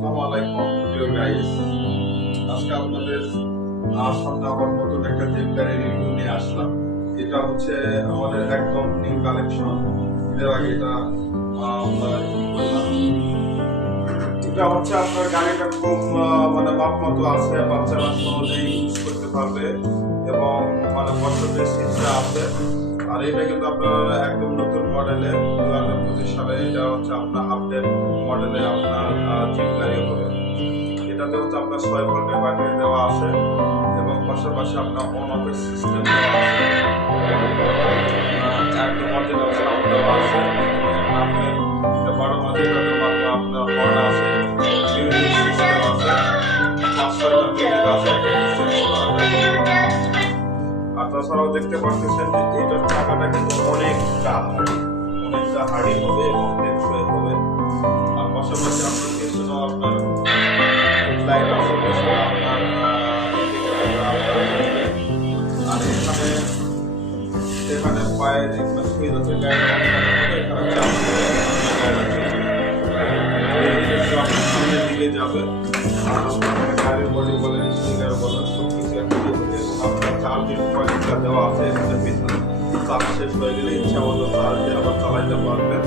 আসসালামু আলাইকুম প্রিয় গাইস। আজকে আপনাদের সামনে আবার নতুন একটা জিম গাড়ি রিভিউ নিয়ে আসলাম। এটা হচ্ছে আমাদের একদম নিউ কালেকশন। এর আগে এটা আমরা ই করলাম। এটা হচ্ছে আপনার গাড়িটা খুব মানে মাপ মতো আছে, বাচ্চারা সহজেই ইউজ করতে পারবে এবং মানে বছরের সিটটা আছে। আর এটা কিন্তু আপনার একদম নতুন মডেলের 2025 সালে এটা হচ্ছে আপনার আপডেট মডেলে আপনার জিম গাড়ি হবে। এটাতে হচ্ছে আপনার 6 ভোল্টের ব্যাটারি দেওয়া আছে এবং পাশাপাশি আপনার অন অফের সিস্টেম দেওয়া আছে। একদম অরিজিনাল সাউন্ড দেওয়া আছে। আপনার 12 মাসের এটার মাধ্যমে আপনার হর্ন আছে, মিউজিক সিস্টেম আছে, 5-6টা মিউজিক আছে, আর তাছাড়াও দেখতে পাচ্ছেন যে এটার চাকাটা কিন্তু অনেকটা হার্ডি হবে এবং টেকসই হবে। আর পাশাপাশি আপনার পেছনেও আপনার হেডলাইট আছে, পেছনে আপনার আর এখানে পায়ে দেখবেন সুইচ আছে, সামনের দিকে যাবে। আর আপনার গাড়ির বডি বলেন, স্টিকার বলেন, সবকিছু একটা এবং আপনার চার্জিং পয়েন্টটা দেওয়া আছে এখানে পিছনে। চার্জ শেষ হয়ে গেলে ইচ্ছা মতো চার্জ দিয়ে আবার চালাইতে পারবেন।